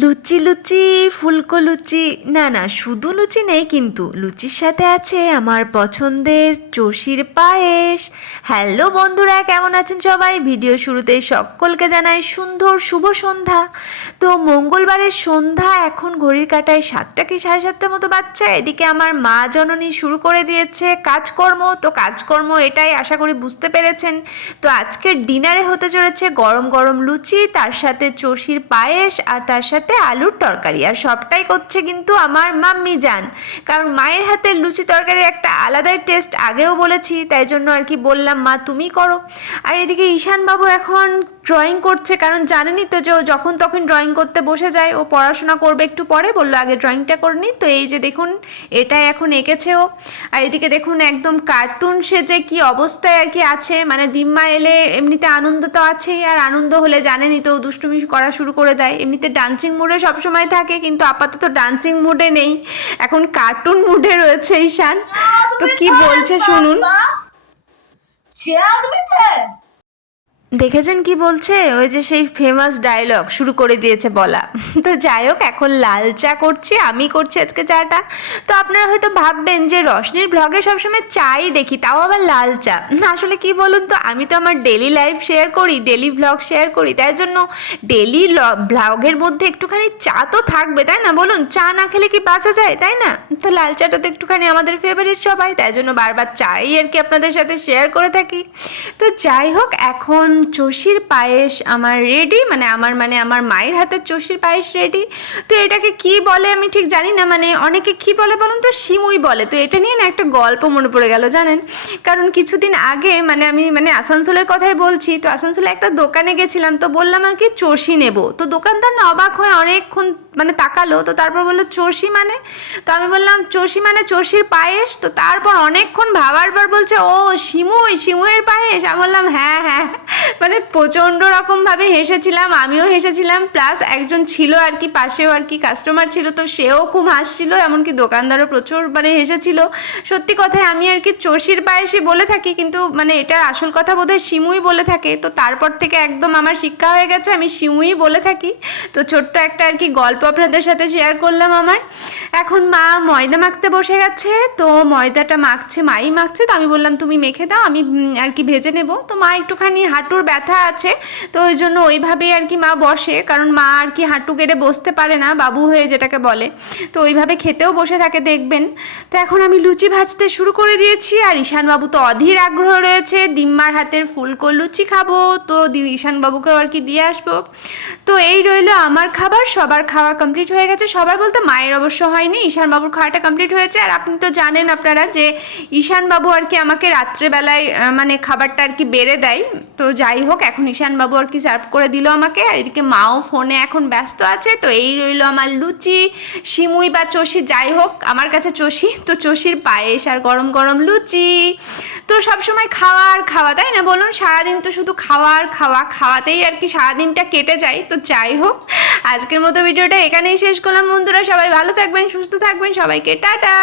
লুচি লুচি, ফুলকো লুচি। না না, শুধু লুচি নেই কিন্তু লুচির সাথে আছে আমার পছন্দের চষির পায়েস। হ্যালো বন্ধুরা, কেমন আছেন সবাই? ভিডিও শুরুতে সকলকে জানাই সুন্দর শুভ সন্ধ্যা। তো মঙ্গলবারের সন্ধ্যা, এখন ঘড়ির কাটায় সাতটা কি সাড়ে সাতটার মতো বাচ্চা এদিকে আমার মা জননী শুরু করে দিয়েছে কাজকর্ম। তো কাজকর্ম এটাই আশা করি বুঝতে পেরেছেন। তো আজকের ডিনারে হতে চলেছে গরম গরম লুচি, তার সাথে চষির পায়েস আর তার সাথে আলুর তরকারি, আর সবটাই করছে কিন্তু আমার মাম্মি যান কারণ মায়ের হাতের লুচি তরকারির একটা আলাদাই টেস্ট আগেও বলেছি, তাই জন্য আর কি বললাম, মা, তুমি করো। আর এদিকে ঈশানবাবু এখন ড্রয়িং করছে, কারণ জানেনই তো যে ও যখন তখন ড্রয়িং করতে বসে যায়, ও পড়াশোনা করবে একটু পরে, বলল আগে ড্রয়িংটা করে নি। তো এই যে দেখুন, এটাই এখন এঁকেছে ও। আর এদিকে দেখুন, একদম কার্টুন সেজে কি অবস্থায় আর কি আছে। মানে দিম্মা এলে এমনিতে আনন্দ তো আছেই, আর আনন্দ হলে জানেনই তো দুষ্টুমি করা শুরু করে দেয়। এমনিতে ডান্সিং মুডে সবসময় থাকে, কিন্তু আপাতত ডান্সিং মুডে নেই। এখন কার্টুন মুডে রয়েছে ঈশান। তো কি বলছে শুনুন। দেখেছেন কি বলছে? ওই যে সেই ফেমাস ডায়লগ শুরু করে দিয়েছে বলা। তো যাই হোক, এখন লাল চা করছি, আমি করছি আজকে চাটা। তো আপনারা হয়তো ভাববেন যে রশনির ব্লগে সবসময় চাই দেখি, তাও আবার লাল চা। আসলে কি বলুন তো, আমি তো আমার ডেলি লাইফ শেয়ার করি ডেলি ব্লগ শেয়ার করি, তাই জন্য ডেলি ব্লগের মধ্যে একটুখানি চা তো থাকবে, তাই না? বলুন, চা না খেলে কি বাঁচা যায়, তাই না? তো লাল চাটা তো একটুখানি আমাদের ফেভারিট সবাই, তাই জন্য বারবার চাই আর কি আপনাদের সাথে শেয়ার করে থাকি। তো যাই হোক, এখন চষির পায়েস আমার রেডি মানে আমার মানে আমার মায়ের হাতের চষির পায়েস রেডি তো এটাকে কি বলে আমি ঠিক জানি না মানে অনেকে কি বলে বলুন তো? সিমুই বলে। তো এটা নিয়ে না একটা গল্প মনে পড়ে গেল, জানেন? কারণ কিছুদিন আগে মানে আমি মানে আসানসোলের কথাই বলছি, তো আসানসোলে একটা দোকানে গেছিলাম, তো বললাম আর কি চষি নেব। তো দোকানদার না অবাক হয়ে অনেকক্ষণ মানে তাকালো, তো তারপর বলল, চষি মানে? তো আমি বললাম, চষি মানে চষির পায়েস? তো তারপর অনেকক্ষণ ভাবার পর বলছে, ও শিমুই শিমুয়ের পায়েস? আমি বললাম হ্যাঁ হ্যাঁ। মানে প্রচণ্ড রকমভাবে হেসেছিলাম, আমিও হেসেছিলাম প্লাস একজন ছিল আর কি, পাশেও আর কি কাস্টমার ছিল, তো সেও খুব হাসছিল, এমনকি দোকানদারও প্রচুর মানে হেসেছিল। সত্যি কথায় আমি আর কি চষির পায়েসই বলে থাকি, কিন্তু মানে এটা আসল কথা বোধহয় শিমুই বলে থাকে, তো তারপর থেকে একদম আমার শিক্ষা হয়ে গেছে, আমি শিমুই বলে থাকি। তো ছোট্ট একটা আর কি গল্প আপনাদের সাথে শেয়ার করলাম আমার। এখন মা ময়দা মাখতে বসে গেছে, তো ময়দাটা মাখছে, মাই মাখছে, তো আমি বললাম, তুমি মেখে দাও, আমি আর কি ভেজে নেব। তো মা একটুখানি হাঁটুর ব্যথা আছে, তো ওই জন্য ওইভাবেই আর কি মা বসে, কারণ মা আর কি হাঁটু কেটে বসতে পারে না, বাবু হয়ে যেটাকে বলে। তো ওইভাবে খেতেও বসে থাকে, দেখবেন। তো এখন আমি লুচি ভাজতে শুরু করে দিয়েছি, আর ঈশানবাবু তো অধীর আগ্রহ রয়েছে ডিম্মার হাতের ফুলকো লুচি খাব, তো ঈশানবাবুকেও আর কি দিয়ে আসব। তো এই রইল আমার খাবার, সবার খাওয়া কমপ্লিট হয়ে গেছে। সবার বলতে মায়ের অবশ্য হয়নি, ঈশানবাবুর খাওয়াটা কমপ্লিট হয়েছে। আর আপনি তো জানেন আপনারা যে ঈশানবাবু আর কি আমাকে রাত্রেবেলায় মানে খাবারটা আর কি বেড়ে দেয়, তো যাই হোক, এখন ঈশানবাবু আর কি সার্ভ করে দিল আমাকে। আর এদিকে মাও ফোনে এখন ব্যস্ত আছে, তো এই রইল আমার লুচি সিমুই বা চষি, যাই হোক, আমার কাছে চষি। তো চষির পায়েস আর গরম গরম লুচি। তো সবসময় খাওয়া আর খাওয়া, তাই না বলুন? সারাদিন তো শুধু খাওয়া আর খাওয়া, খাওয়াতেই আর কি সারাদিনটা কেটে যায়। তো যাই হোক, আজকের মতো ভিডিওটা এখানেই শেষ করলাম বন্ধুরা। সবাই ভালো থাকবেন, সুস্থ থাকবেন, সবাইকে টাটা।